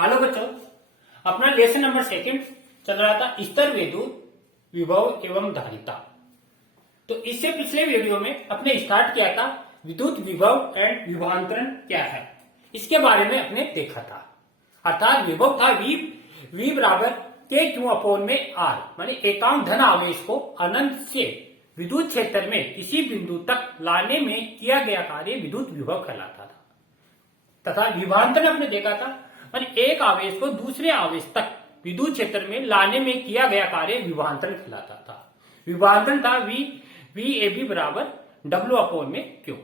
Hello बच्चों, अपना lesson number 2 चल रहा था स्तर विद्युत विभव एवं धारिता। तो इससे पिछले वीडियो में अपने स्टार्ट किया था विद्युत विभव एंड विभवांतरण क्या है, इसके बारे में अपने देखा था। अर्थात विभव था V बराबर के क्यू अपॉन में R, माने एकांक धन आवेश को अनंत से विद्युत क्षेत्र में किसी बिंदु तक लाने में किया गया कार्य विद्युत विभव कहलाता था। तथा विभवांतरण अपने देखा था, माने एक आवेश को दूसरे आवेश तक विद्युत क्षेत्र में लाने में किया गया कार्य विभवांतरण कहलाता था। विभवांतरण था वी ए बी बराबर W अपॉन में Q।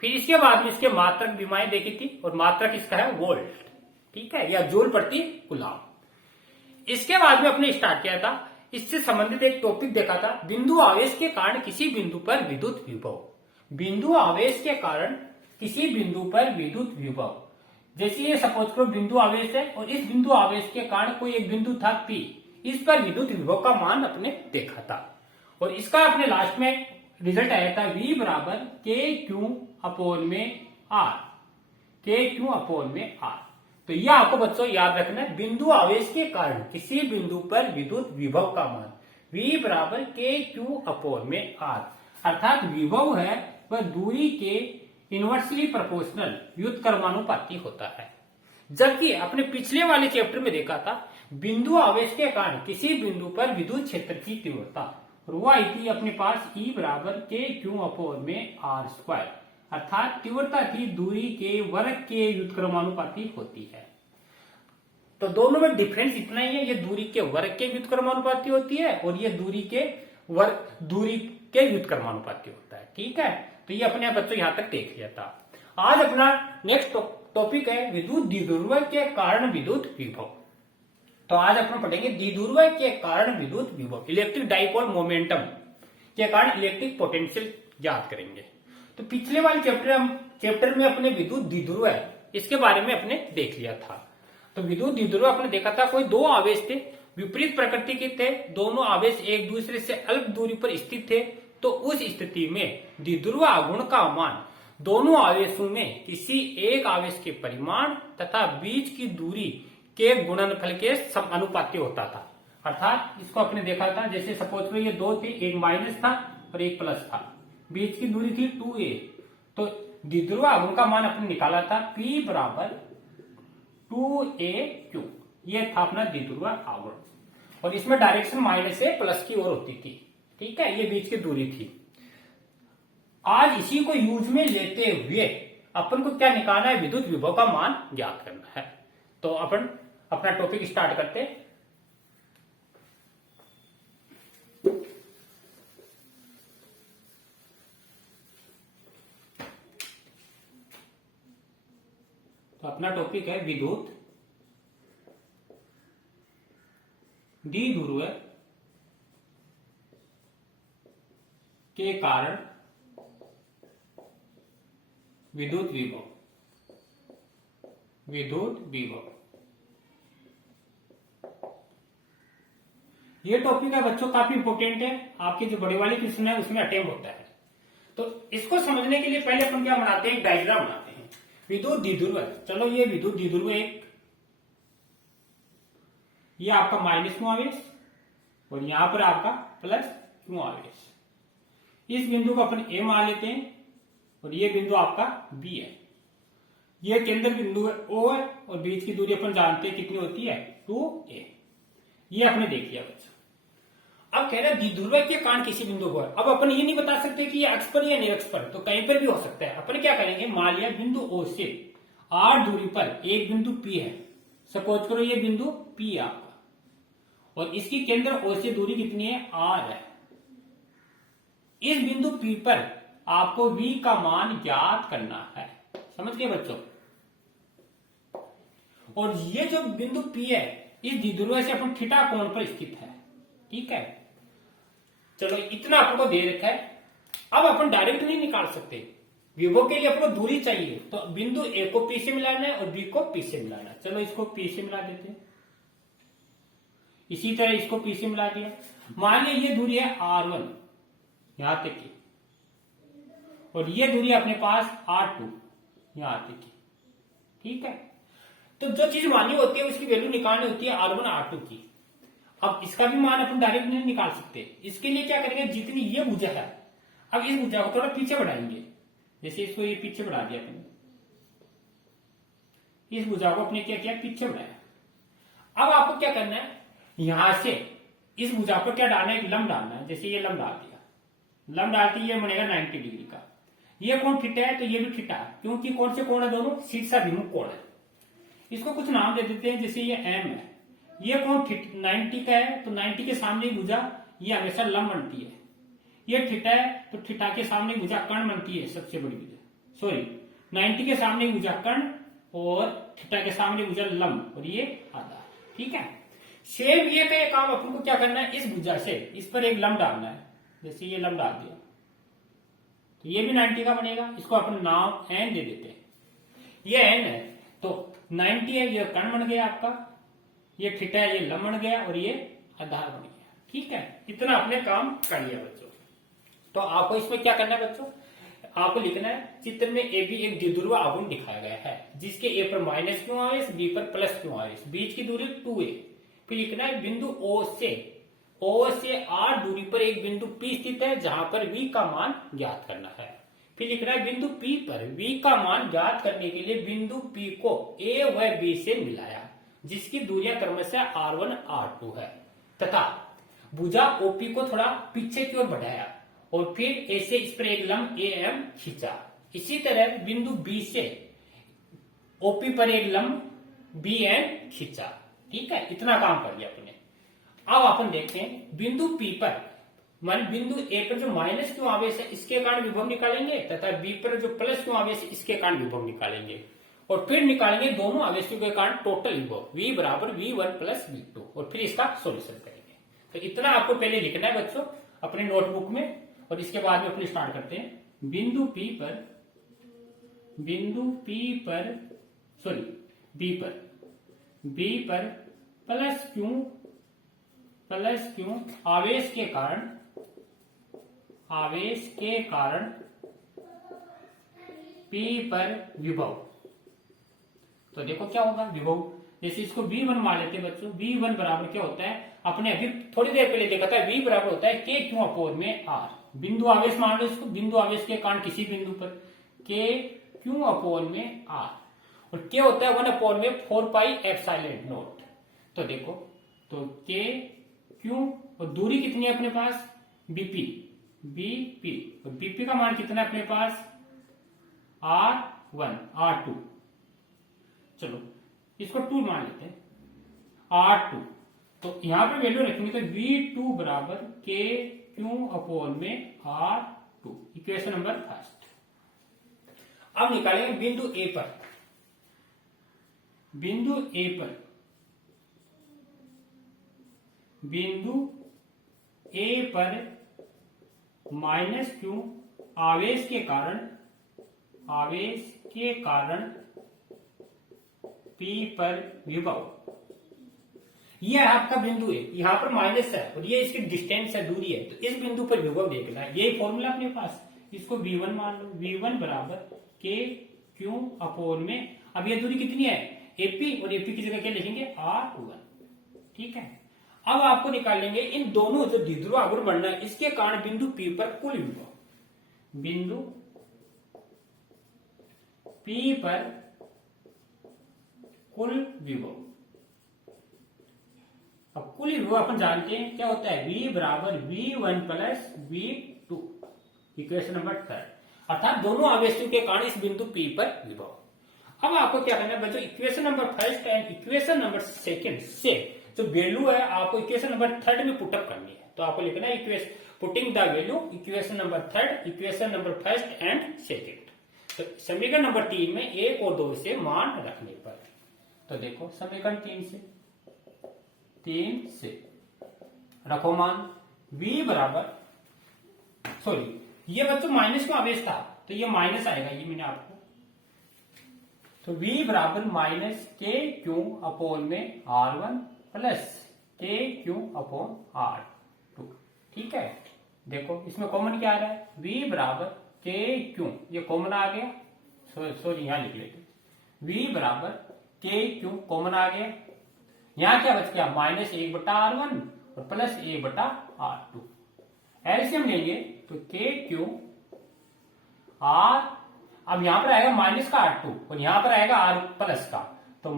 फिर इसके बाद में इसके मात्रक विमाएं देखी थी, और मात्रक इसका है वोल्ट, ठीक है, या जूल प्रति कूलम। इसके बाद में अपने स्टार्ट किया था, इससे संबंधित एक टॉपिक देखा था, बिंदु आवेश के कारण किसी बिंदु पर विद्युत विभव। बिंदु आवेश के कारण किसी बिंदु पर विद्युत विभव, जैसे ये सपोज करो बिंदु आवेश है और इस बिंदु आवेश के कारण कोई एक बिंदु था P, इस पर विद्युत विभव का मान अपने देखा था। और इसका अपने लास्ट में रिजल्ट आया था V बराबर के क्यू अपॉन में R, के क्यू अपॉन में R। तो यह आपको बच्चों याद रखना है, बिंदु आवेश के कारण किसी बिंदु पर विद्युत विभव का मान V बराबर के क्यू अपॉन में R। अर्थात विभव है वह दूरी के इनवर्सली प्रोपोर्शनल व्युत्क्रमानुपाती होता है। जबकि अपने पिछले वाले चैप्टर में देखा था, बिंदु आवेश के कारण किसी बिंदु पर विद्युत क्षेत्र की तीव्रता, और वो आई थी अपने पास E बराबर के क्यू अपॉन में R स्क्वायर। अर्थात तीव्रता थी दूरी के वर्ग के व्युत्क्रमानुपाती होती है। तो दोनों में डिफरेंस इतना ही है, ये दूरी के वर्ग के व्युत्क्रमानुपाती होती है और ये दूरी के व्युत्क्रमानुपाती होता है, ठीक है। तो ये अपने बच्चों यहां तक देख लिया था। आज अपना नेक्स्ट टॉपिक है विद्युत द्विध्रुव के कारण विद्युत विभव। तो आज अपन पढ़ेंगे द्विध्रुव के कारण विद्युत विभव, इलेक्ट्रिक डाइपोल मोमेंटम के कारण इलेक्ट्रिक पोटेंशियल याद करेंगे। तो पिछले वाले चैप्टर में अपने विद्युत द्विध्रुव है, इसके बारे में अपने देख लिया था। तो विद्युत द्विध्रुव अपने देखा था, कोई दो आवेश थे, विपरीत प्रकृति के थे, दोनों आवेश एक दूसरे से अल्प दूरी पर स्थित थे। तो उस स्थिति में द्विध्रुव आघूर्ण का मान दोनों आवेशों में किसी एक आवेश के परिमाण तथा बीच की दूरी के गुणनफल के समानुपाती होता था। अर्थात इसको अपने देखा था, जैसे सपोज करो ये दो थे, एक माइनस था और एक प्लस था, बीच की दूरी थी 2a। तो द्विध्रुव आघूर्ण का मान अपने निकाला था P बराबर 2a/q। ये था अपना द्विध्रुव आघूर्ण, और इसमें डायरेक्शन माइनस से प्लस की ओर होती थी, ठीक है, ये बीच की दूरी थी। आज इसी को यूज में लेते हुए अपन को क्या निकालना है, विद्युत विभव का मान ज्ञात करना है। तो अपन अपना टॉपिक स्टार्ट करते हैं। तो अपना टॉपिक है विद्युत द्विध्रुव के कारण विद्युत विभव। ये टॉपिक है बच्चों काफी इंपोर्टेंट है, आपके जो बड़े वाले क्वेश्चन है उसमें अटेम्प्ट होता है। तो इसको समझने के लिए पहले अपन क्या बनाते हैं, एक डायग्राम बनाते हैं। विद्युत द्विध्रुव, चलो ये विद्युत द्विध्रुव एक, ये आपका माइनस क्यू आवेश और यहां पर आपका प्लस क्यू आवेश। इस बिंदु को अपन ए मान लेते हैं और ये बिंदु आपका बी है। ये केंद्र बिंदु है ओ है, और बीच की दूरी अपन जानते हैं कितनी होती है, 2a। ये आपने देख लिया बच्चों। अब कह रहे हैं द्विध्रुव के कारण किसी बिंदु पर। अब अपन ये नहीं बता सकते कि ये अक्ष पर या निरक्ष पर, तो कहीं पर भी हो सकता है। अपन क्या करेंगे, मान लिया बिंदु ओ से r दूरी पर एक बिंदु P है। सपोज करो ये बिंदु P है आपका, और इसकी केंद्र O से दूरी कितनी है, R है। इस बिंदु P पर आपको V का मान ज्ञात करना है, समझ गए बच्चों। और ये जो बिंदु P है, इस द्विध्रुव से अपन थीटा कोण पर स्थित है, ठीक है। चलो इतना आपको दे रखा है। अब अपन डायरेक्ट नहीं निकाल सकते, विभव के लिए आपको दूरी चाहिए। तो बिंदु A को P से मिलाना है और B को P से मिलाना है। चलो इसको P से मिला देते हैं, इसी तरह इसको P से मिला दिया। मान लिया ये दूरी है R1 यहां तक की, और ये दूरी अपने पास R2 यहां तक की, ठीक है। तो जो चीज मानी होती है उसकी वैल्यू निकालनी होती है R1 R2 की। अब इसका भी मान अपन डायरेक्ट नहीं निकाल सकते, इसके लिए क्या करेंगे, जितनी ये भुजा है, अब इस भुजा को थोड़ा पीछे बढ़ाएंगे, जैसे इसको ये पीछे बढ़ा दिया अपने, इस भुजा को अपने क्या किया, पीछे बढ़ाया। अब आपको क्या करना है, यहां से इस भुजा पर क्या डालना है, लंब डालना है। जैसे ये लंब डाल दिया, लंब डालते ये बनेगा 90 डिग्री का। ये कोण थीटा है तो ये भी थीटा है, क्योंकि कौन से कोण है, दोनों शीर्षाभिमुख कोण है। इसको कुछ नाम दे देते हैं, जैसे ये एम है, ये कोण 90 का है तो 90 के सामने भुजा ये हमेशा लंब बनती है। ये थीटा है तो थीटा के सामने भुजा कर्ण बनती है, सबसे बड़ी भुजा, सॉरी 90 के सामने भुजा कर्ण और थीटा के सामने भुजा लंब, और ये आधा। ठीक है, सेम ये का काम अपन को क्या करना है, इस भुजा से इस पर एक लंब डालना है। जैसे ये लंब डाल दिया तो ये भी 90 का बनेगा, इसको अपन नाम एन दे देते हैं। ये एन है तो 90 है, ये कर्ण बन गया आपका, ये थीटा है, ये लंब बन गया, और ये आधार बन गया। ठीक है, इतना आपने काम कर लिया बच्चों। तो आपको इसमें क्या करना है बच्चों, आपको लिखना है चित्र में ए बी एक द्विध्रुव आघूर्ण दिखाया गया है, जिसके ए पर माइनस क्यू आवेश, बी पर प्लस क्यू आवेश, बीच की दूरी 2a। फिर लिखना है बिंदु ओ से r दूरी पर एक बिंदु P स्थित है, जहां पर V का मान ज्ञात करना है। फिर लिखना है बिंदु P पर V का मान ज्ञात करने के लिए बिंदु P को A व B से मिलाया, जिसकी दूरियां क्रमशः R1 R2 है, तथा भुजा OP को थोड़ा पीछे की ओर बढ़ाया, और फिर A से इस पर एक लंब AM खींचा। इसी तरह बिंदु B से OP पर एक लंब BN खींचा। ठीक है, इतना काम कर लिया अपने। अब अपन देखते हैं बिंदु P पर, मान बिंदु A पर जो माइनस क्यू आवेश है इसके कारण विभव निकालेंगे, तथा B पर जो प्लस क्यू आवेश है इसके कारण विभव निकालेंगे, और फिर निकालेंगे दोनों आवेशों के कारण टोटल विभव V बराबर V1 प्लस V2, और फिर इसका सॉल्यूशन करेंगे। तो इतना आपको पहले लिखना है बच्चों अपने नोटबुक में, और इसके बाद में अपने स्टार्ट करते हैं। बिंदु P पर सॉरी B पर प्लस क्यू आवेश के कारण P पर विभव। तो देखो क्या होगा विभव, जैसे इसको V1 मान लेते हैं बच्चों। V1 बराबर क्या होता है, अपने अभी थोड़ी देर पहले देखा था, V बराबर होता है K क्यू अपोन में R। बिंदु आवेश मान लो इसको, बिंदु आवेश के कारण किसी बिंदु पर K क्यू अपोन में R, और K होता है 1 अपोन में 4 पाई एप्सिलॉन नॉट। तो देखो, तो K क्यू, और दूरी कितनी है अपने पास, BP, और BP का मान कितना है अपने पास, R1 R2। चलो इसको 2 मान लेते हैं, R2। तो यहां पे वैल्यू रखेंगे तो V2 बराबर K क्यू अपोन में R2, इक्वेशन नंबर फर्स्ट। अब निकालेंगे बिंदु A पर, बिंदु A पर माइनस क्यू आवेश के कारण P पर विभव। यह आपका बिंदु है, यहां पर माइनस है और ये इसकी डिस्टेंस है, दूरी है, तो इस बिंदु पर विभव देखना है। यही फॉर्मूला अपने पास, इसको V1 मान लो, V1 बराबर K क्यू अपोन में, अब ये दूरी कितनी है AP, और AP की जगह क्या लिखेंगे R1। ठीक है, अब आपको निकालेंगे इन दोनों जो द्विध्रुव आघूर्ण बनना है इसके कारण बिंदु P पर कुल विभव। बिंदु P पर कुल विभव, अब कुल विभव अपन जानते हैं क्या होता है, V बराबर V1 plus V2, equation number 3, अर्थात दोनों आवेशों के कारण इस बिंदु P पर विभव। अब आपको क्या करना है बच्चों, equation number first and equation number second से जो वैल्यू है आपको इक्वेशन नंबर 3 में पुटअप करनी है। तो आपको लिखना है equation putting the value equation number 3, equation number first and second. तो समीकरण नंबर 3 में 1 और 2 से मान रखने पर, तो देखो समीकरण 3 से रखो मान V बराबर, सॉरी ये बच्चों माइनस का आवेश था तो ये माइनस आएगा, ये मैंने आपको, तो V बराबर माइनस K क्यू अपोन में R1 plus K Q upon R2। ठीक है, देखो इसमें कॉमन क्या आ रहा है, V बराबर K क्यू, ये कॉमन आ गया, सॉरी यहां लिख लेते, V बराबर के क्यू कॉमन आ गया, यहां क्या बच गया माइनस 1/R1 और प्लस 1/R2। एलसीएम लेंगे तो के क्यू आर, अब यहां पर आएगा माइनस का R2 और यहां पर आएगा आर प्लस का, तो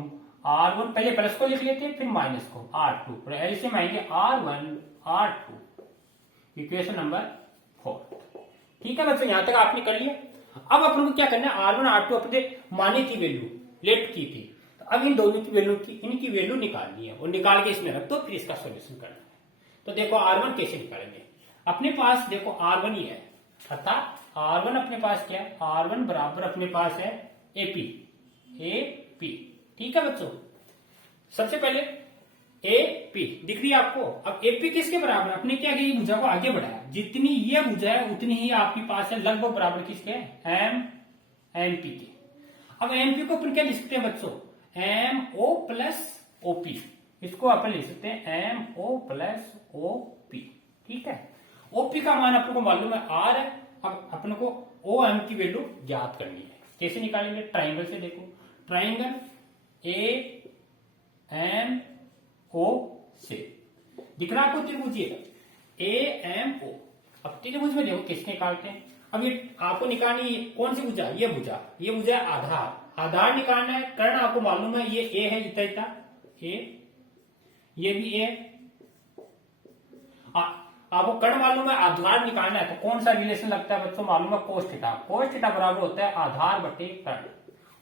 R1 पहले प्लस को लिख लेते हैं फिर माइनस को R2 और एलसीएम आएंगे R1 R2, इक्वेशन नंबर 4। ठीक है बच्चों, यहां तक आपने कर लिया। अब अपन को क्या करना है, R1 R2 अपने माने की वैल्यू लेट की थी, तो अब इन दोनों की वैल्यू इनकी वैल्यू निकालनी है और निकाल के इसमें रख दो, फिर इसका सोल्यूशन करना है। तो देखो R1 कैसे निकालेंगे, अपने पास देखो R1 ही है, अर्थात R1 अपने पास क्या है, R1 बराबर अपने पास है AP, ठीक है बच्चों। सबसे पहले AP दिख रही है आपको, अब AP किसके बराबर, अपने क्या की भुजा को आगे बढ़ाया, जितनी ये भुजा है उतनी ही आपके पास है लगभग बराबर किसके, MP के। अब MP को अपन क्या लिख सकते हैं बच्चों, MO प्लस OP, इसको अपन लिख सकते हैं MO प्लस OP। ठीक है, OP का मान अपने को मालूम है R है, अब अपने को OM की वैल्यू ज्ञात करनी है। कैसे निकालेंगे, ट्राइंगल से देखो, ट्राइंगल AMO से दिख रहा आपको त्रिभुज AMO। अब त्रिभुज में देखो किसके निकालते हैं, अब ये आपको निकालनी है कौन सी भुजा, ये भुजा आधार निकालना है। कर्ण आपको मालूम है ये A है, इतना इतना A, ये भी A। आपको कर्ण मालूम है, आधार निकालना है, तो कौन सा रिलेशन लगता है बच्चों, मालूम है कोस थीटा बराबर होता है आधार बटे कर्ण,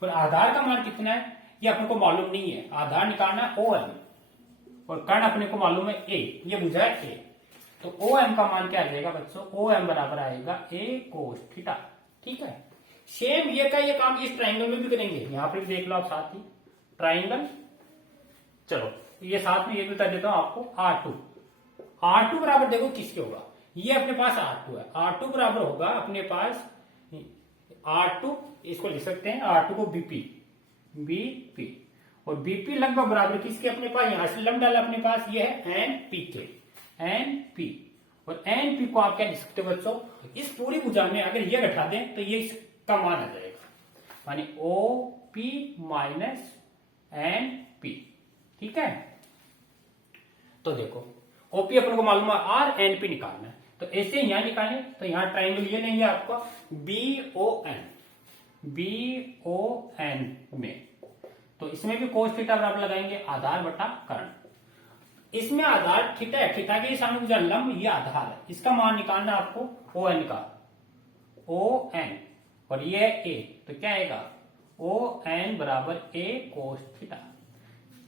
और आधार का मान कितना है ये अपने को मालूम नहीं है, आधार निकालना है OM और कर्ण अपने को मालूम है A, ये बुझा है A, तो OM का मान क्या आ जाएगा बच्चों, OM बराबर आएगा A कोस थीटा। ठीक है, सेम ये का ये काम इस ट्राइंगल में भी करेंगे, यहां पर भी देख लो आप साथ ही ट्राइंगल। चलो ये साथ में ये भी बता देता हूं आपको, R2 बराबर देखो किसके होगा, ये अपने पास R2 है, R2 बराबर होगा अपने पास R2, इसको लिख सकते हैं R2 को BP और BP लगभग बराबर किसके अपने पास, यहां से लम डाला अपने पास, ये है NP और NP को आप क्या लिख सकते हो बच्चों, इस पूरी भुजा में अगर ये घटा दें तो ये इसका मान आ जाएगा, मानी OP माइनस NP। ठीक है, तो देखो OP अपन को मालूम है R, NP निकालना है, तो ऐसे यहां निकालें, तो यहां ट्राइंगल ये लेंगे आपको BON में, तो इसमें भी कोस थीटा बराबर लगाएंगे आधार बटा कर्ण, इसमें आधार थीटा है, थीटा के सामने जो लंब ये आधार है, इसका मान निकालना आपको ON का, ON और ये A, तो क्या आएगा ON बराबर A कोस थीटा।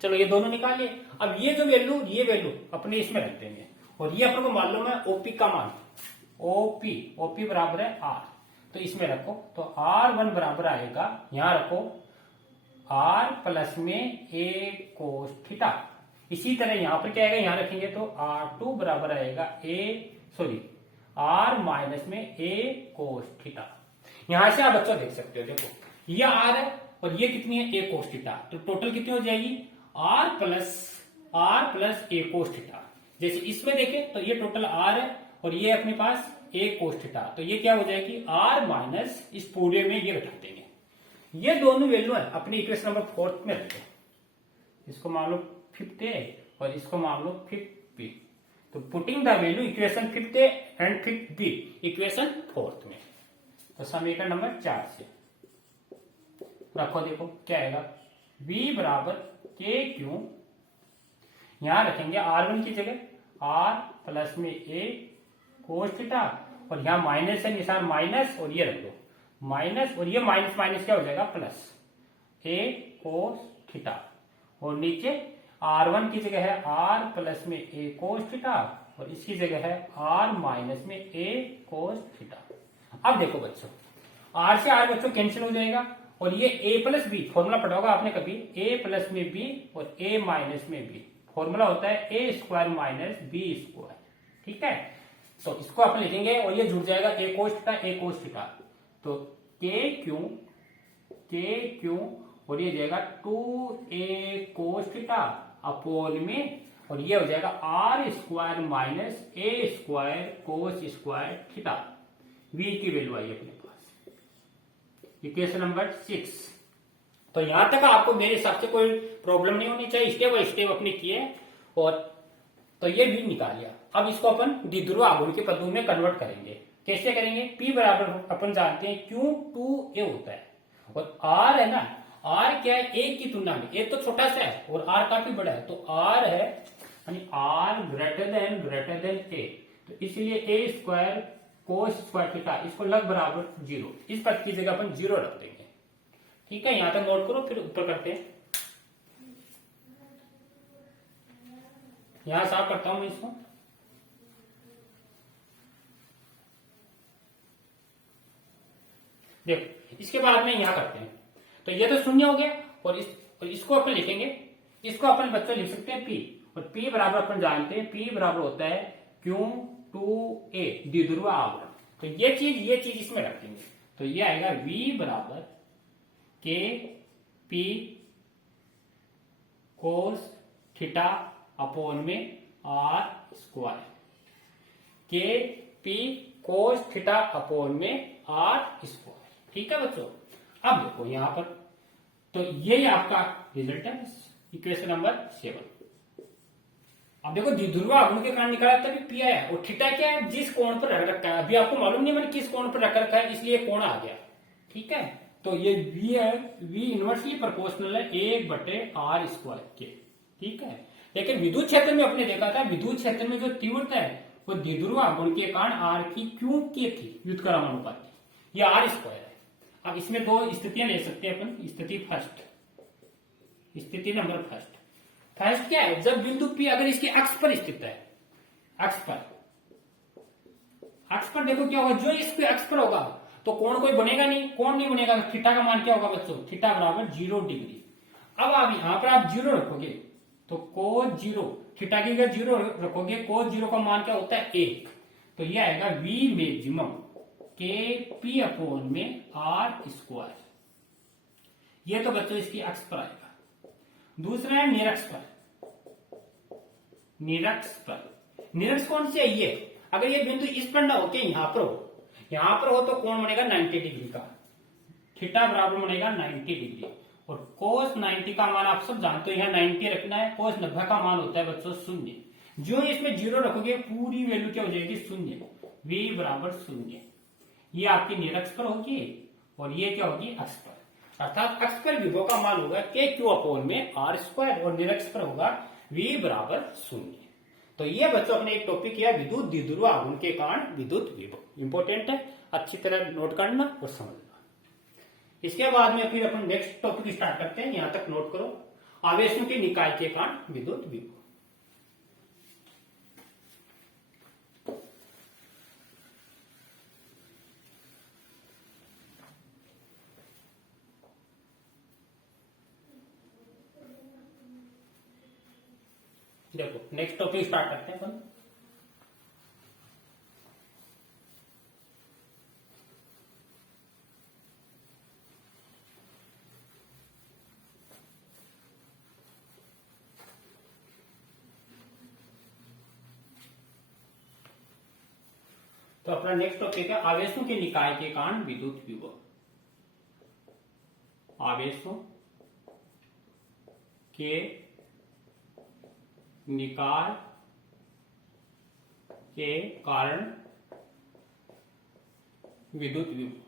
चलो ये दोनों निकालिए, अब ये जो ये वैल्यू अपने इसमें रख देंगे, और ये अपन को मालूम है OP का मान, OP बराबर है R, तो इसमें रखो, तो R1 बराबर आएगा, यहां रखो R प्लस में A कोस थीटा। इसी तरह यहां पर क्या आएगा, यहां रखेंगे तो R2 बराबर आएगा R माइनस में A कोस थीटा। यहां से आप बच्चों देख सकते हो, देखो ये R है और ये कितनी है A कोस थीटा, तो टोटल कितनी हो जाएगी R plus A cos theta. जैसे इसमें देखें तो ये टोटल R है और ये अपने पास A कोस थीटा, तो ये क्या हो जाएगी R माइनस इस पूरे में ये घटा देंगे, ये दोनों वैल्यू है अपने इक्वेशन नंबर 4 में रखें, इसको मान लो 5th A और इसको मान लो 5th B, तो putting the value equation 5th A and 5th B equation 4 में, तो समीकरण नंबर 4 से रखो, देखो क्या आएगा V बराबर KQ, यहां रखेंगे R1 की जगह R प्लस में A कोस थीटा, और यहां माइनस है निशान माइनस, और ये रख दो माइनस, और ये माइनस माइनस क्या हो जाएगा प्लस A कोस थीटा, और नीचे R1 की जगह है R प्लस में A कोस थीटा, और इसकी जगह है R माइनस में A कोस थीटा। अब देखो बच्चों R से R बच्चों कैंसिल हो जाएगा, और ये A प्लस बी फॉर्मूला पढ़ा होगा आपने कभी, A प्लस में B और A माइनस में B, फॉर्मूला होता है A square minus B square. ठीक है, तो इसको आप लिखेंगे और ये जुड़ जाएगा A कोस थीटा, तो के क्यू और ये जाएगा 2A कोस थीटा अपोल में, और ये हो जाएगा R square minus A square cos square theta. V की वैल्यू आई अपने पास, इक्वेशन नंबर 6। तो यहां तक आपको मेरे हिसाब से कोई प्रॉब्लम नहीं होनी चाहिए, स्टेप बाय स्टेप अपने किए और तो ये भी निकाल लिया। अब इसको अपन द्विध्रुव आघूर्ण के पदों में कन्वर्ट करेंगे। कैसे करेंगे? P बराबर अपन जानते हैं Q2A होता है और R है ना, R क्या है? A की तुलना में A तो छोटा सा है और R काफी बड़ा है, तो R है यानी R ग्रेटर देन A, तो इसलिए A square cos square theta इसको लग बराबर 0, इस पद की जगह अपन 0 रख देंगे। ठीक है, यहां तक नोट करो, फिर ऊपर करते हैं। यहां साफ करता हूं मैं इसको। देखो, इसके बाद में यहां करते हैं, तो ये तो शून्य हो गया और इसको अपन लिखेंगे, इसको अपन बच्चों लिख सकते हैं P, और P बराबर अपन जानते हैं P बराबर होता है Q2A द्विध्रुव आघूर्ण। तो ये चीज इसमें रख देंगे, तो ये आएगा V बराबर K P cos theta upon में R square, K P cos theta upon में R स्क्वायर। ठीक है बच्चों, अब देखो यहां पर, तो ये आपका रिजल्ट है इक्वेशन नंबर 7। अब देखो द्विध्रुव आघूर्ण के कारण निकाला तभी P आया, और थीटा क्या है? जिस कोण पर रख रखा है, अभी आपको मालूम नहीं मैंने किस कोण पर रख रखा है, इसलिए कोण आ गया। ठीक है, तो ये V है, V इनवर्सली प्रोपोर्शनल है 1/R स्क्वायर के। ठीक है, लेकिन विद्युत क्षेत्र में अपने देखा था, विद्युत क्षेत्र में जो तीव्रता है वो द्विध्रुव आघूर्ण के कारण R की क्यों के थी व्युत्क्रमानुपाती, ये R स्क्वायर है। अब इसमें दो स्थितियां ले सकते हैं अपन। स्थिति फर्स्ट, स्थिति नंबर फर्स्ट क्या है? जब बिंदु P अगर इसके अक्ष पर स्थित है, अक्ष पर देखो क्या होगा, जो इसके अक्ष पर होगा तो कोण कोई बनेगा नहीं, कोण नहीं बनेगा, तो थीटा का मान क्या होगा बच्चों? थीटा बराबर 0 डिग्री। अब आप यहां पर आप 0 रखोगे तो कोस 0, थीटा की जगह 0 रखोगे, कोस 0 का मान क्या होता है? 1, तो ये आएगा V मैक्सिमम के P अपॉन में R स्क्वायर। ये तो बच्चों इसकी अक्ष पर आएगा। दूसरा है निरक्ष पर। निरक्ष कौन से है? ये अगर ये बिंदु इस पर ना होके यहां पर हो तो कोण बनेगा 90 डिग्री का, थीटा बराबर बनेगा 90 डिग्री, और कोस 90 का मान आप सब जानते हो, यहाँ 90 रखना है। कोस 90 का मान होता है बच्चों 0, जो इसमें 0 रखोगे पूरी वैल्यू क्या हो जाएगी? 0, V बराबर 0। ये आपकी निरक्ष पर होगी और ये क्या होगी? अक्ष पर, अर्थात अक्ष पर विभव का मान होगा KQ अपॉन में R स्क्वायर और निरक्ष पर होगा V बराबर 0। तो ये बच्चों अपने एक टॉपिक किया विद्युत द्विध्रुव आघूर्ण के कारण विद्युत विभव। इंपॉर्टेंट है, अच्छी तरह नोट करना और समझना। इसके बाद में फिर अपन नेक्स्ट टॉपिक स्टार्ट करते हैं, यहां तक नोट करो। आवेशों के निकाय के कारण विद्युत विभव। देखो नेक्स्ट टॉपिक स्टार्ट करते हैं अपन। तो अपना नेक्स्ट टॉपिक है आवेशों के निकाय के कारण विद्युत विभव। आवेशों के निकाय के कारण विद्युत विभव।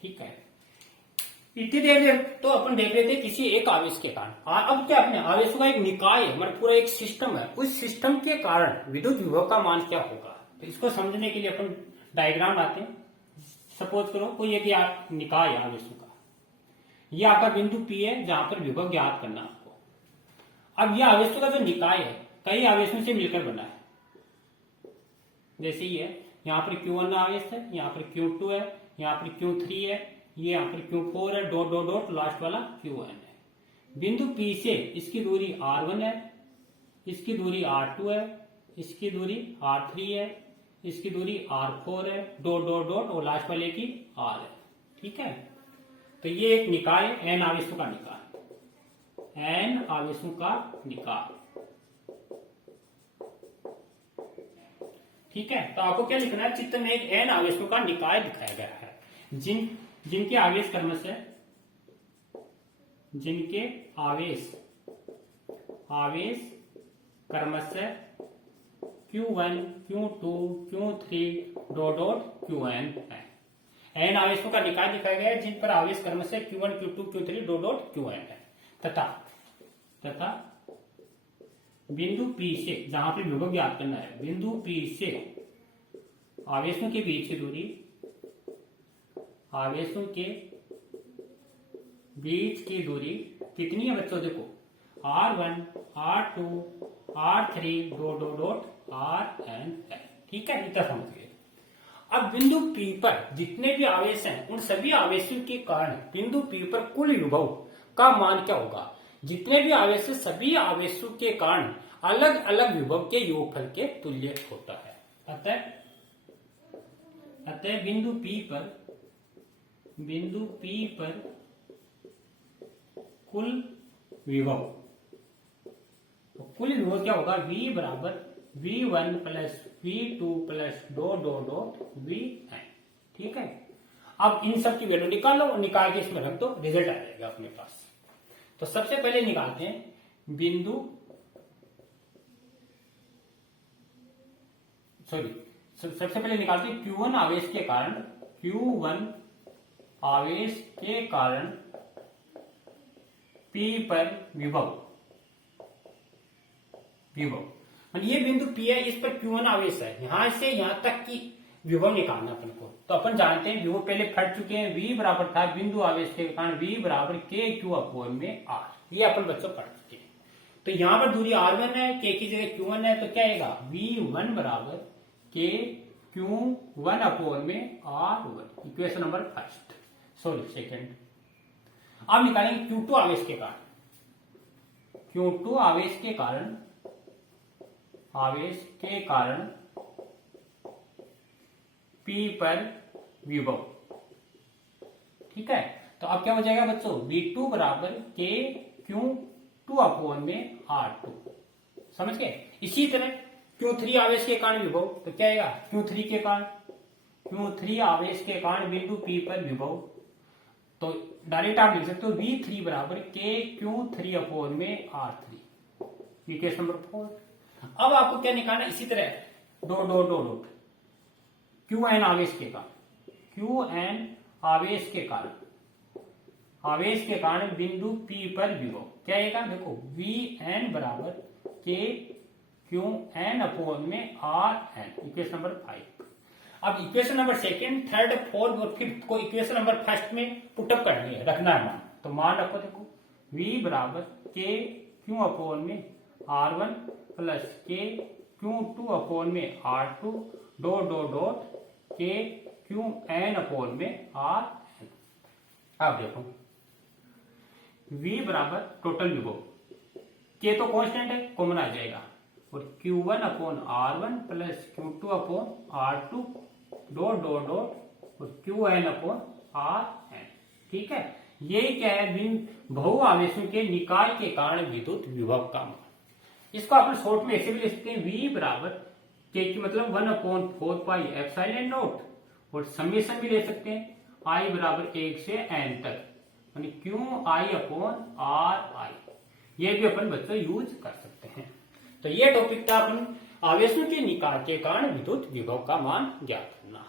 ठीक है, इतनी देर तो अपन देख रहे थे किसी एक आवेश के कारण। अब क्या अपने आवेशों का एक निकाय है, हमारा पूरा एक सिस्टम है, उस सिस्टम के कारण विद्युत विभव का मान क्या होगा। तो इसको समझने के लिए अपन डायग्राम आते हैं। सपोज करो कोई एक निकाय है आवेशों का, ये आपका बिंदु P है जहां पर विभव ज्ञात करना आपको। अब यह आवेशों का जो निकाय है कई आवेशों से मिलकर बना है, जैसे ही है यहाँ पर Q1 आवेश है, यहाँ पर Q2 है, यहाँ पर Q3 है, ये यहाँ पर Q4 है, डॉट डॉट डॉट लास्ट वाला Q1 है। बिंदु P से इसकी दूरी R1 है, इसकी दूरी R2 है, इसकी दूरी R3 है, इसकी दूरी R4 है, डॉट डॉट डॉट और लास्ट वाले की R है। ठीक है, तो ये एक निकाय है, N आवेशों का निकाय, N आवेशों का निकाय। ठीक है, तो आपको क्या लिखना है, चित्र में एक n आवेशों का निकाय दिखाया गया है जिनके आवेश क्रमशः Q1 Q2 Q3 dot dot Qn है। n आवेशों का निकाय दिखाया गया है जिन पर आवेश क्रमशः Q1 Q2 Q3 dot dot Qn है तथा बिंदु P से, जहां पे विभव ज्ञात करना है, बिंदु P से आवेशों के बीच की दूरी, आवेशों के बीच की दूरी कितनी है बच्चों, देखो R1 R2 R3 dot dot dot Rn है। ठीक है, इतना समझिए। अब बिंदु P पर जितने भी आवेश हैं उन सभी आवेशों के कारण बिंदु P पर कुल विभव का मान क्या होगा। जितने भी आवेश सभी आवेशों के कारण अलग अलग विभव के योगफल के तुल्य होता है। अतः बिंदु P पर कुल विभव, तो कुल विभव क्या होगा, V बराबर V1 प्लस V2 प्लस डॉ डॉ डॉट Vn। ठीक है, अब इन सब की वैल्यू निकालो और निकाल के इसमें रख दो, रिजल्ट आ जाएगा अपने पास। तो सबसे पहले निकालते हैं सबसे पहले निकालते हैं Q1 आवेश के कारण P पर विभव ये बिंदु P है, इस पर Q1 आवेश है, यहां से यहां तक की विभव निकालना अपन को। तो अपन जानते हैं विभव पहले फट चुके हैं, V बराबर था बिंदु आवेश के कारण V बराबर KQ अपॉन में R, ये अपन बच्चों पढ़ चुके हैं। तो यहां पर दूरी R1 है, K की जगह Q1 है, तो क्या आएगा V1 बराबर KQ1 अपॉन में R1, इक्वेशन नंबर सेकंड। अब निकालेंगे Q2 आवेश के कारण, Q2 आवेश के कारण P पर विभव। ठीक है, तो अब क्या हो जाएगा बच्चों, V2 बराबर KQ2 अपॉन में R2, समझ गए। इसी तरह Q3 आवेश के कारण विभव, तो क्या आएगा Q3 आवेश के कारण बिंदु P पर विभव, तो डायरेक्ट आप लिख सकते हो V3 बराबर KQ3 अपॉन में R3, इक्वेशन नंबर 4। अब आपको क्या निकालना, इसी तरह dot dot dot dot Qn आवेश के कारण बिंदु P पर विभव क्या आएगा, देखो Vn बराबर KQn अपॉन में Rn, इक्वेशन नंबर 5। अब equation number second, third, fourth और फिफ्थ को इक्वेशन नंबर फर्स्ट में पुटअप करनी है, रखना है मान। तो मान रखो, देखो V बराबर KQ अपॉन में R1 प्लस KQ2 अपॉन में R2 dot dot dot KQn upon में Rn। अब देखो V बराबर टोटल विभव, K तो कांस्टेंट है, कॉमन आ जाएगा, और Q1 upon R1 plus Q2 upon R2 dot dot dot और Qn अपॉन Rn। ठीक है, ये क्या है, बहु आवेशों के निकाय के कारण विद्युत विभव का मान। इसको अपन शॉर्ट में ऐसे भी लिख सकते हैं, V बराबर K की मतलब 1 अपॉन 4 पाई एप्सिलॉन नॉट, और समेशन भी ले सकते हैं I बराबर 1 से n तक, यानी QI अपॉन RI, ये भी अपन बच्चों यूज कर सकते हैं। तो ये टॉपिक था अपन आवेशों के निकाय के कारण विद्युत विभव का मान ज्ञात करना।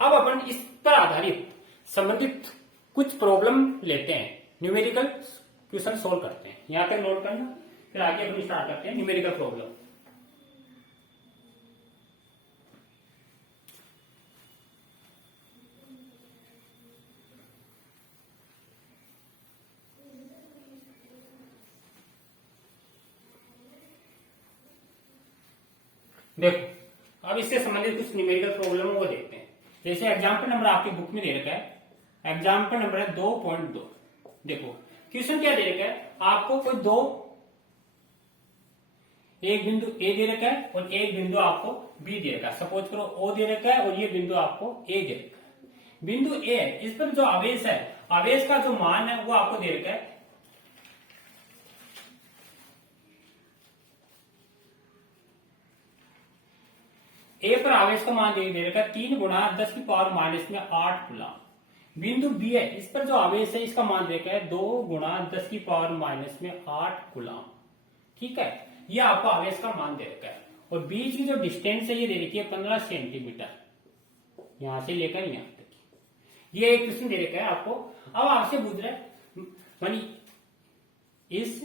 अब अपन इस पर आधारित संबंधित कुछ प्रॉब्लम लेते हैं, न्यूमेरिकल क्वेश्चन सोल्व करते हैं। यहां तक नोट करना, फिर आगे अपन स्टार्ट करते हैं न्यूमेरिकल प्रॉब्लम। देखो अब इससे संबंधित कुछ न्यूमेरिकल प्रॉब्लम को देखते हैं। जैसे एग्जाम्पल नंबर आपकी बुक में दे रखा है, एग्जाम्पल नंबर है 2.2। देखो क्वेश्चन क्या दे रखा है, आपको कोई एक बिंदु ए दे रखा है और एक बिंदु आपको बी दे रखा है। सपोज करो ओ दे रखा है और ये बिंदु आपको ए दे रखा है। बिंदु ए, इस पर जो आवेश है, आवेश का जो मान है वो आपको दे रखा है ए पर आवेश का मान दे रखा है 3 गुणा 10 की पावर माइनस में 8 कूलम। बिंदु बी है, इस पर जो आवेश है इसका मान दे रखा है 2 गुणा 10 की पावर माइनस में 8 कूलम। ठीक है, ये आपको आवेश का मान दे रखा है। और बीच की जो डिस्टेंस है ये दे रखी है 15 सेंटीमीटर, यहां से लेकर यहां तक। ये एक क्वेश्चन दे रखा है आपको। अब आपसे पूछ रहा है मानी इस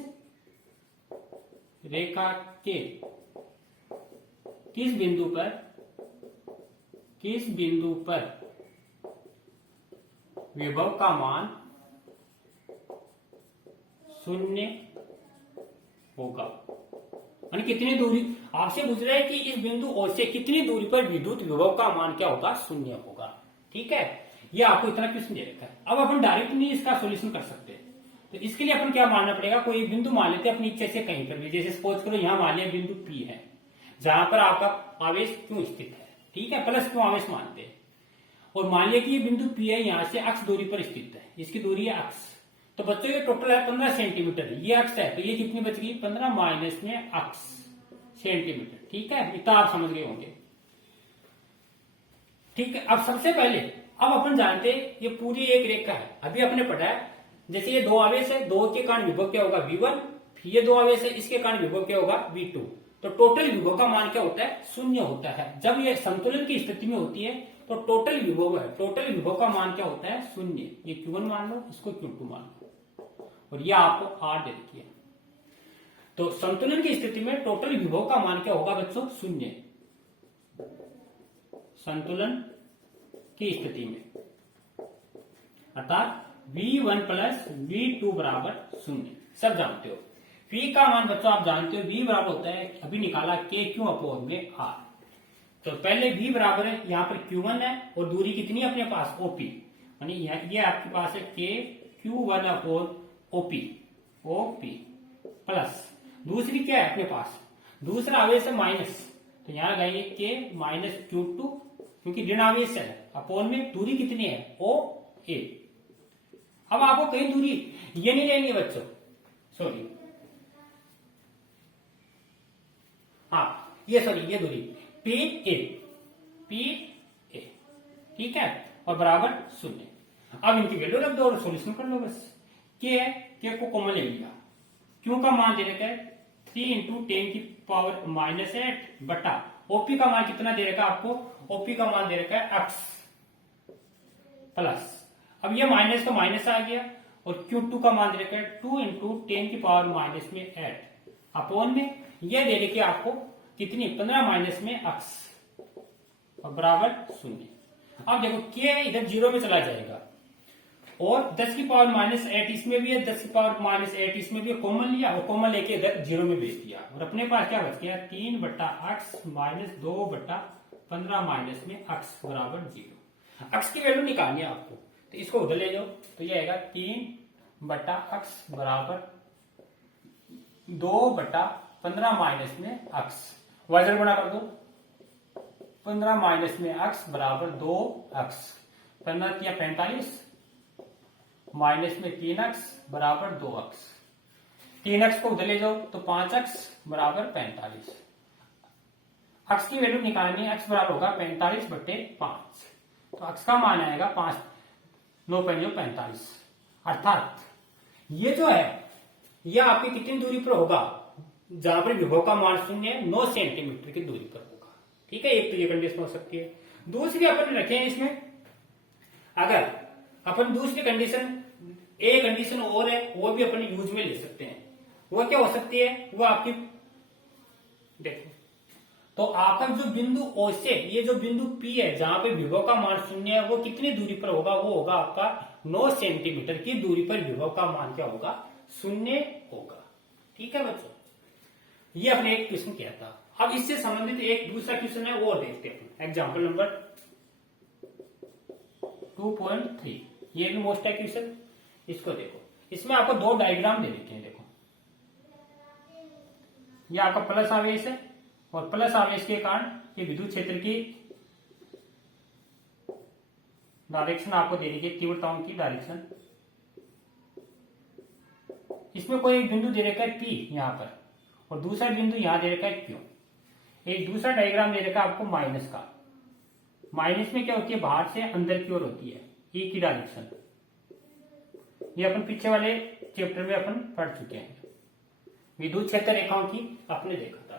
रेखा के किस बिंदु पर विभव का मान 0 होगा। यानी कितनी दूरी, आपसे पूछ रहा है कि इस बिंदु ओ से कितनी दूरी पर विद्युत विभव का मान क्या होगा, 0 होगा। ठीक है, ये आपको इतना क्वेश्चन दे रखा है। अब अपन डायरेक्ट नहीं इसका सोल्यूशन कर सकते, तो इसके लिए अपन क्या मानना पड़ेगा, कोई बिंदु मान लेते हैं अपनी इच्छा से कहीं पर भी। जैसे सपोज करो यहां मान लिया बिंदु पी है, जहां पर आपका आवेश क्यों स्थित है। ठीक है, प्लस क्यों आवेश मानते हैं। और मान लिया कि ये बिंदु पी है, यहां से अक्ष दूरी पर स्थित है, इसकी दूरी है अक्ष। तो बच्चों ये टोटल है 15 सेंटीमीटर, ये अक्ष है, तो ये कितनी बच गई 15 माइनस में अक्ष सेंटीमीटर। ठीक है, इतना आप समझ गए होंगे। ठीक है, अब सबसे पहले अब अपन जानते हैं ये पूरी एक रेखा है। अभी अपने पढ़ा है जैसे ये दो आवेश है, दो के कारण विभव क्या होगा V1, फिर ये दो आवेश है इसके कारण विभव क्या होगा V2। तो टोटल विभव का मान क्या होता है, 0 होता है। जब ये संतुलन की स्थिति में होती है तो टोटल विभव है, टोटल विभव का मान क्या होता है 0। ये Q1 मान लो, इसको Q2 मान लो, और ये आपको R दे रखी है। तो संतुलन की स्थिति में टोटल विभव का मान क्या होगा बच्चों, 0। संतुलन की स्थिति में अर्थात V1 प्लस V2 बराबर 0। सब जानते हो। V का मान बच्चों आप जानते हो, V बराबर होता है, अभी निकाला KQ अपॉन में R। तो पहले V बराबर है, यहाँ पर Q1 है और दूरी कितनी है अपने पास OP, यानी ये आपके पास है KQ1 अपॉन OP प्लस दूसरी क्या है अपने पास, दूसरा आवेश है माइनस, तो यहाँ लगाइए K माइनस Q2, क्योंकि ऋण आवेश है, अपॉन में दूरी कितनी है OA। अब आपको कहीं दूरी ये नहीं लेनी है बच्चों, सॉरी, हाँ ये दूरी PA, ठीक है, और बराबर 0। अब इनकी वैल्यू रख दो और सॉल्यूशन कर लो बस। K है, K को कॉमन ले लिया, Q का मान दे रखा है 3 इंटू 10 की पावर माइनस 8 बटा OP का मान कितना दे रखा है आपको, OP का मान दे रखा है x प्लस, अब ये माइनस का माइनस आ गया, और Q2 का मान दे रखा है 2 इंटू 10 की पावर माइनस में 8 अपॉन में ये दे रखी है आपको कितनी 15 माइनस में x और बराबर 0। अब देखो K इधर 0 में चला जाएगा, और 10 की पावर माइनस 8 इसमें भी है, 10 की पावर माइनस 8 इसमें भी कॉमन लिया, और कॉमन लेके इधर 0 में भेज दिया, और अपने पास क्या बच गया 3 बटा x माइनस 2 बटा 15 माइनस में x बराबर 0। x की वैल्यू निकालनी है आपको, तो इसको उधर ले जाओ, तो ये आएगा 3 बटा x बराबर 2 बटा 15 माइनस में x, वजन बना कर दो, 15 माइनस में x बराबर 2x, 15 किया 45 माइनस में 3x बराबर 2x, 3x को उधर ले जाओ तो 5x बराबर 45। x की वैल्यू निकालनी है, x बराबर होगा 45 बटे 5, तो x का मान आएगा 5 9 5 45। अर्थात ये जो है ये आपकी कितनी दूरी पर होगा, जहां पर विभव का मान 0 है 9 सेंटीमीटर की दूरी पर होगा। ठीक है, एक तो ये कंडीशन हो सकती है। दूसरी अपन रखें इसमें, अगर अपन दूसरी कंडीशन, एक कंडीशन और है वो भी अपन यूज में ले सकते हैं। वो क्या हो सकती है, वो आपकी देखो, तो आपका जो बिंदु O से ये जो बिंदु P है जहां पे विभव का मान 0 है, वो कितनी दूरी पर होगा, वो होगा आपका 9 सेंटीमीटर की दूरी पर विभव का मान क्या होगा 0 होगा। ठीक है बच्चों, ये अपने एक क्वेश्चन किया था। अब इससे संबंधित एक दूसरा क्वेश्चन है वो देखते हैं, एग्जाम्पल नंबर 2.3। ये भी मोस्ट है क्वेश्चन, इसको देखो। इसमें आपको दो डायग्राम दे देते हैं। देखो ये आपका प्लस आवेश है, और प्लस आवेश के कारण ये विद्युत क्षेत्र की डायरेक्शन आपको दे रही है, तीव्रताओं की डायरेक्शन। इसमें कोई एक बिंदु दे रखा है P यहां पर, और दूसरा बिंदु यहां दे रखा है Q। एक दूसरा डायग्राम दे रखा आपको माइनस का। माइनस में क्या होती है, बाहर से अंदर की ओर होती है, ई की डायरेक्शन। ये अपन पीछे वाले चैप्टर में अपन पढ़ चुके हैं, विद्युत क्षेत्र रेखाओं की आपने देखा था।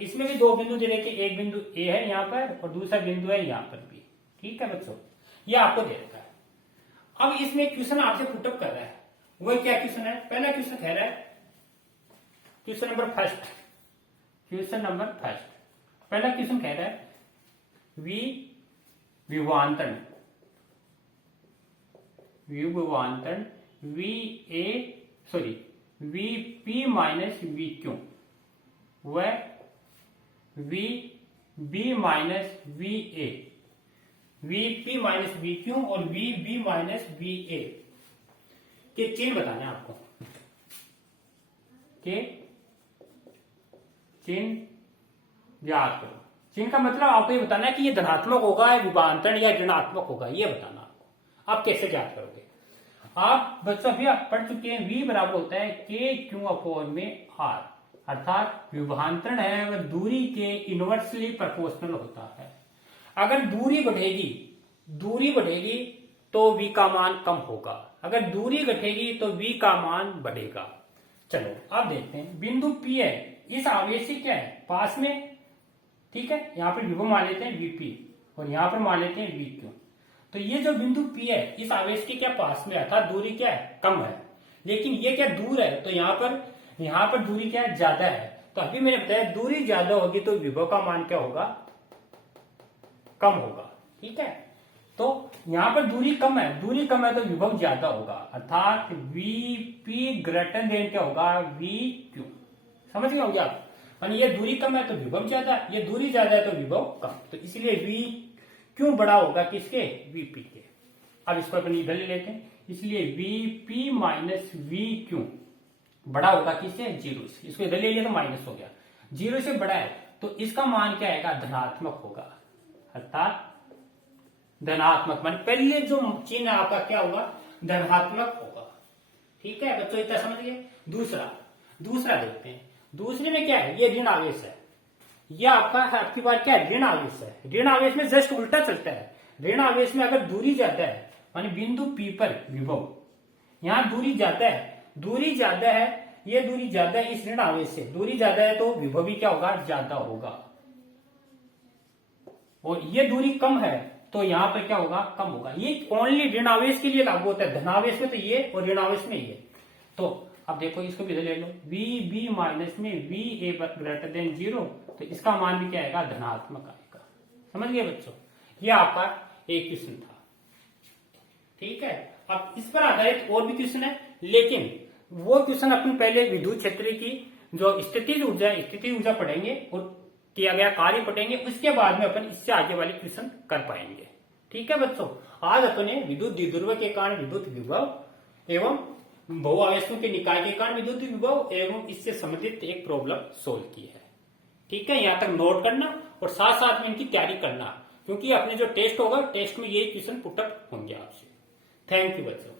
इसमें भी दो बिंदु दे रखे, एक बिंदु ए है यहाँ पर और दूसरा बिंदु है यहाँ पर भी। ठीक है बच्चों, ये आपको दे रखा है। अब इसमें क्वेश्चन आपसे पुटअप कर रहा है, वह क्या क्वेश्चन है। पहला क्वेश्चन कह रहा है, क्वेश्चन नंबर फर्स्ट, पहला क्वेश्चन कह रहा है विभवांतरण Vp माइनस VQ व VB minus VA, Vp minus VQ और VB माइनस VA के चिन्ह बताना है आपको, के चिन्ह याद करो। चिन्ह का मतलब आपको ये बताना है कि ये धनात्मक होगा या विभवांतरण या ऋणात्मक होगा, ये बताना आपको। आप कैसे याद करोगे। आप बच्चों अभी आप पढ़ चुके हैं, V बराबर होता है के क्यू अपॉन में R, अर्थात विभवांतरण है वह दूरी के इनवर्सली प्रोपोर्शनल होता है। अगर दूरी बढ़ेगी तो V का मान कम होगा, अगर दूरी घटेगी तो V का मान बढ़ेगा। चलो अब देखते हैं, बिंदु P है, इस आवेश से क्या है, पास में। ठीक है, यहाँ पर विभव मान लेते हैं Vp और यहाँ पर मान लेते हैं VQ। तो ये जो बिंदु P है इस आवेश के क्या पास में, अर्थात दूरी क्या है, कम है। लेकिन ये क्या दूर है, तो यहाँ पर दूरी क्या है, ज्यादा है। तो अभी मैंने बताया दूरी ज्यादा होगी तो विभव का मान क्या होगा, कम होगा। ठीक है, तो यहाँ पर दूरी कम है तो विभव ज्यादा होगा, अर्थात Vp ग्रेटर देन क्या होगा, VQ। समझ गए होंगे आप। ये दूरी कम है तो विभव ज्यादा, ये दूरी ज्यादा है तो विभव कम, तो इसलिए क्यों बड़ा होगा, किसके, Vp के। अब इसको अपन इधर ले लेते हैं, इसलिए Vp माइनस VQ बड़ा होगा किससे, 0 से। इसको इधर ले लिया तो माइनस हो गया, 0 से बड़ा है तो इसका मान क्या आएगा, धनात्मक होगा, अर्थात धनात्मक मान पहले जो चिन्ह आपका क्या होगा, धनात्मक होगा। ठीक है बच्चों, इतना समझ गए। दूसरा देखते हैं, दूसरे में क्या है, ये ऋण आवेश है, यह आपकी बार क्या है, ऋण आवेश है। ऋण आवेश में जस्ट उल्टा चलता है। ऋण आवेश में अगर दूरी ज्यादा है, मानी बिंदु P पर विभव, यहाँ दूरी ज्यादा है, ये दूरी ज्यादा है, इस ऋण आवेश से दूरी ज्यादा है तो विभव भी क्या होगा, ज्यादा होगा। और ये दूरी कम है तो यहाँ पर क्या होगा, कम होगा। ये ओनली ऋण आवेश के लिए लागू होता है, धनावेश में तो ये और ऋण आवेश में ये। तो अब देखो इसको भी इधर ले लो, VB माइनस में VA ग्रेटर देन 0, तो इसका मान भी क्या आएगा, धनात्मक आएगा। समझ गए बच्चों, ये आपका एक क्वेश्चन था। ठीक है, अब इस पर आधारित और भी क्वेश्चन है, लेकिन वो क्वेश्चन अपन पहले विद्युत क्षेत्र की जो स्थितिज ऊर्जा पढ़ेंगे और किया गया कार्य पढ़ेंगे, उसके बाद में अपन इससे आगे वाले क्वेश्चन कर पाएंगे। ठीक है बच्चों, आज अपने विद्युत द्विध्रुव के कारण विद्युत विभव एवं बहुआवेशों के निकाय के कारण विद्युत विभव एवं इससे संबंधित एक प्रॉब्लम सोल्व की है। ठीक है, यहां तक नोट करना और साथ साथ में इनकी तैयारी करना, क्योंकि अपने जो टेस्ट होगा, टेस्ट में यही क्वेश्चन पुटअप होंगे आपसे। थैंक यू बच्चों।